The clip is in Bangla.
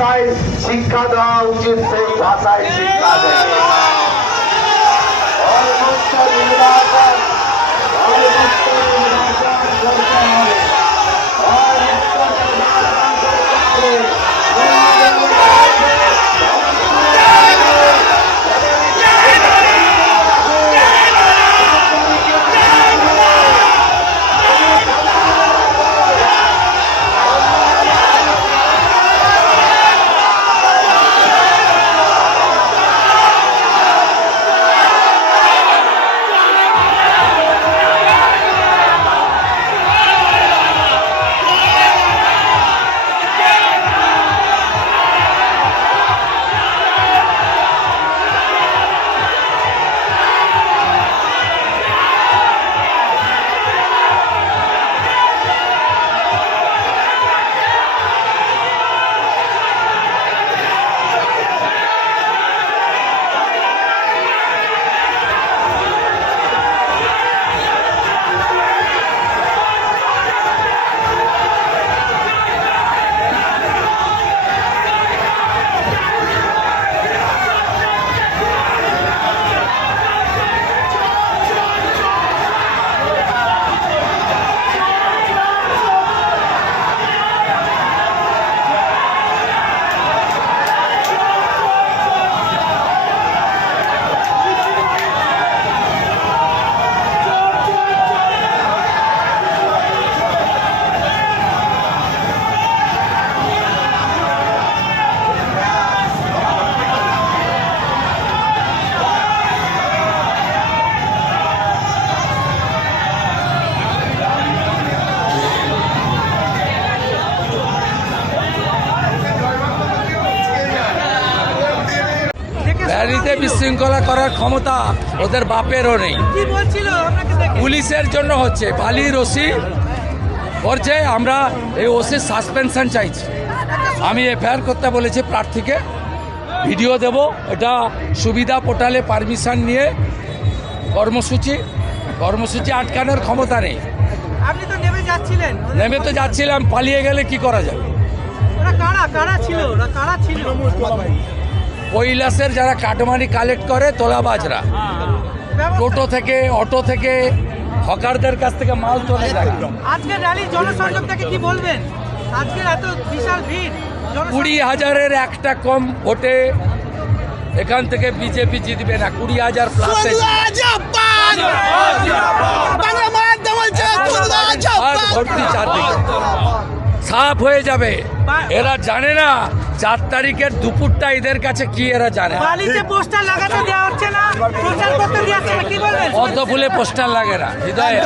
ভাষায় শিক্ষা দেওয়া উচিত সেই ভাষায় শিক্ষা দেয়। সর্বোচ্চ নির্বাচন করতে হবে। র্যালিতে বিশৃঙ্খলা করার ক্ষমতা ওদের বাপেরও নেই। পুলিশের জন্য হচ্ছে, বালি রশি করছে। আমরা এই ওসির সাসপেনশন চাইছি। আমি এফআইআর করতে বলেছি প্রার্থীকে, ভিডিও দেব। এটা সুবিধা পোর্টালে পারমিশন নিয়ে কর্মসূচি আটকানোর ক্ষমতা নেই। আপনি তো নেমে যাচ্ছিলেন। নেমে তো যাচ্ছিলাম, পালিয়ে গেলে কি করা যাবে? ওরা কারা ছিল? কৈলাসের যারা কাটমানি কালেক্ট করে তোলাবাজরা, টোটো থেকে অটো থেকে হকারদের কাছ থেকে মাল তোলে যায়। আজকের র্যালি জনসংযোগ থেকে কি বলবেন? আজকের এত বিশাল ভিড়, 20,000-এর একটা কম ভোটে এখান থেকে বিজেপি জিতবে না। 20,000 প্লাস ভর্তি চারদিকে সাফ হয়ে যাবে। এরা জানে না 4 তারিখের দুপুরটা এদের কাছে কি, এরা জানে। বালিতে পোস্টার লাগাতে দেওয়া হচ্ছে না, প্রচার করতে দেওয়া হচ্ছে না, কি বলবেন? পদ্ম ফুলে পোস্টার লাগে না হৃদয়ে।